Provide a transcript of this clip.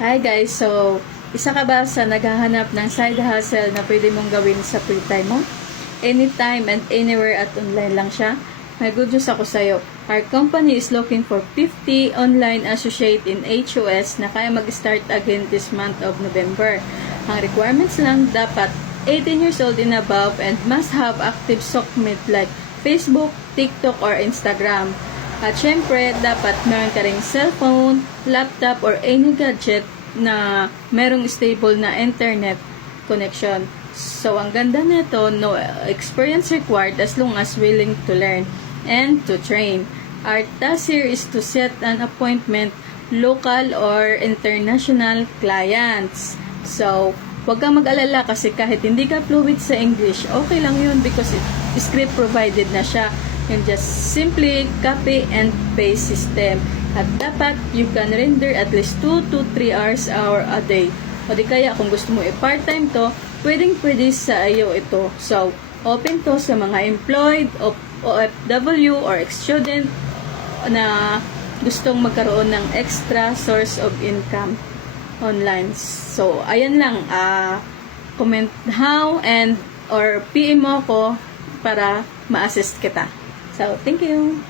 Hi guys, so isa ka ba sa naghahanap ng side hustle na pwede mong gawin sa free time mo? Anytime and anywhere at online lang siya? May good news ako sa'yo. Our company is looking for 50 online associate in HOS na kaya mag-start again this month of November. Ang requirements lang dapat 18 years old and above and must have active SOCMED like Facebook, TikTok, or Instagram. At syempre, dapat meron ka ring cellphone, laptop, or any gadget na merong stable na internet connection. So, ang ganda nito, no experience required as long as willing to learn and to train. Our task here is to set an appointment local or international clients. So, huwag kang mag-alala kasi kahit hindi ka fluent sa English, okay lang yun because script provided na siya. Yung just simply copy and paste system. At dapat you can render at least 2 to 3 hours a day. O di kaya kung gusto mo i-part-time to, pwedeng-pwede sa iyo ito. So, open to sa mga employed, OFW, or ex-student na gustong magkaroon ng extra source of income online. So, ayan lang. Comment how and or PM mo ako para ma-assist kita. So, thank you.